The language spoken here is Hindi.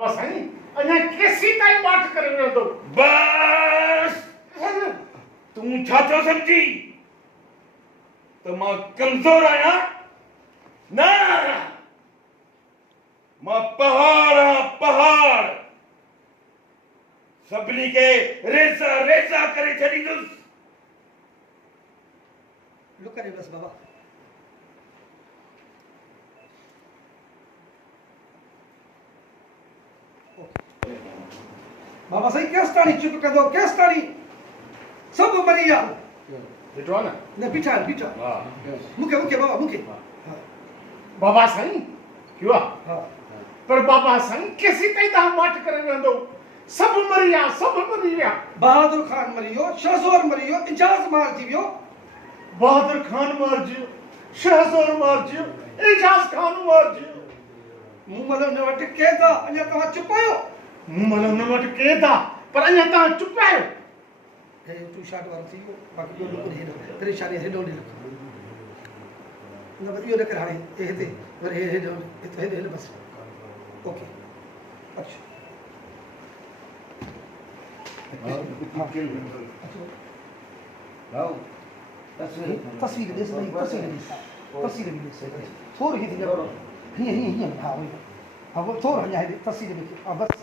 बस है अने केसी ताई बात करे तो बस तू छाछो समझी तो मां कमजोर आया ना मां पहाड़ हाँ, पहाड़ सबनी के रेसा रेसा करे छड़ींदुस लुक करे बस बाबा बाबा सही केस ताणी चुप कंदो केस ताणी सब मरी विया ॾिठो न न बीठा बीठा हां मूंखे बाबा मूंखे बाबा साईं क्यों हा पर बाबा साईं केसी ताई ता बात करे वेंदो सब मरी विया बहादुर खान मरी वियो शहज़ोर मरी वियो इजाज़ मार थी वियो बहादुर खान मार जियो शहज़ोर मार जियो एजाज खान मार जियो मूं मतलब न वटि केस आ अञा तव्हां चुप आहियो मतलब न वटि के था पर अञा तव्हां चुप आहियो हे टू शॉट वारो थी वियो बाक़ी ॿियो लुक हेॾो परेशानी हेॾो ॾे न बस इहो न कर हाणे हे हिते वरी हे हेॾो हिते हेॾे बस ओके अच्छा तस्वीर ॾिस भई तस्वीर बि ॾिस थोरी थी हीअं हीअं हीअं हा उहो हा वो थोरो अञा हेॾे तस्वीर बि हा बस